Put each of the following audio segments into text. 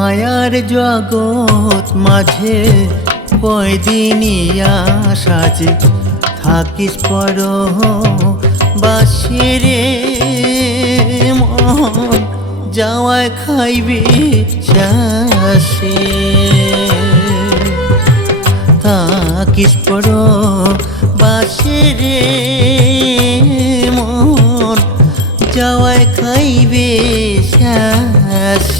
মায়ার জগৎ মাঝে কয়দিনিয়া সাজে থাকিস পর বাসিরে মন যাওয়ায় খাইবি শাসে থাকিস পর বাসিরে মন যাওয়ায় খাইবে শাসে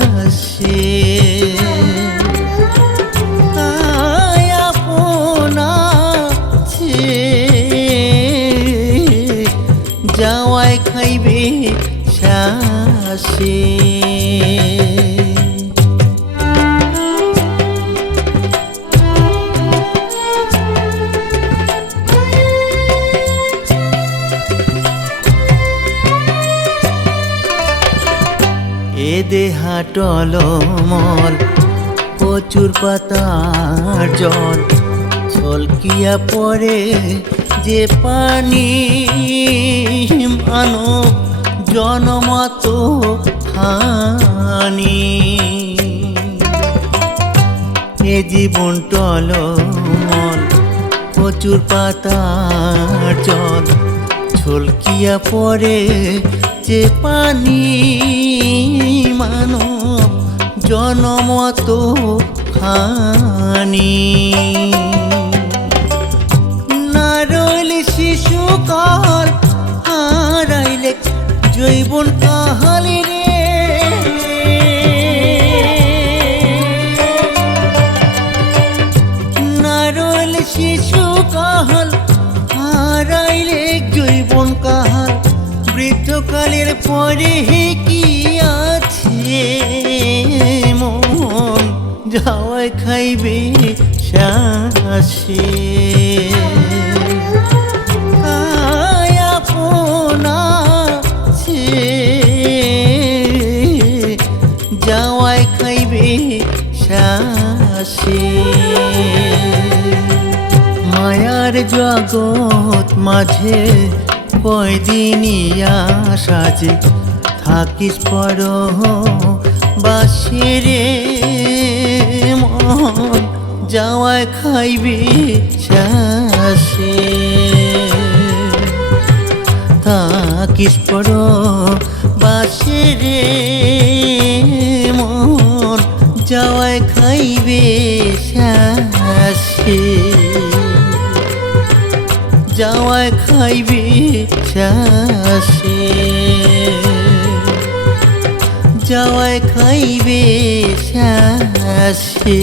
কায়া পোনা ছে যাওয়ায় খাইবে শাসে দেহা টলমল প্রচুর পাতার জল। ছলকিয়া পড়ে যে পানি মানব জনমত হানি। এ জীবন টলমল প্রচুর পাতার জল। ছলকিয়া পড়ে যে পানি মানব জনমত খানি না রইলে শিশুকাল হারাইলে জৈবন কাহালি রে। নারল শিশু কাহাল হারাইলে জৈবন কাহাল। বৃদ্ধকালের পরে কি আছে মন যাওয়ায় খাইবে শাসে যাওয়ায় খাইবে শাসে মায়ার জগৎ মাঝে কয়দিনিয়া সাজে থাকিস পর বাসিরে মন, যাওয়ায় খাইবে শাসে থাকিস পর বাসিরে মন, যাওয়ায় খাইবে শাসে যাওয়ায় খাইবে শাসে যাওয়ায় খাইবে শাসে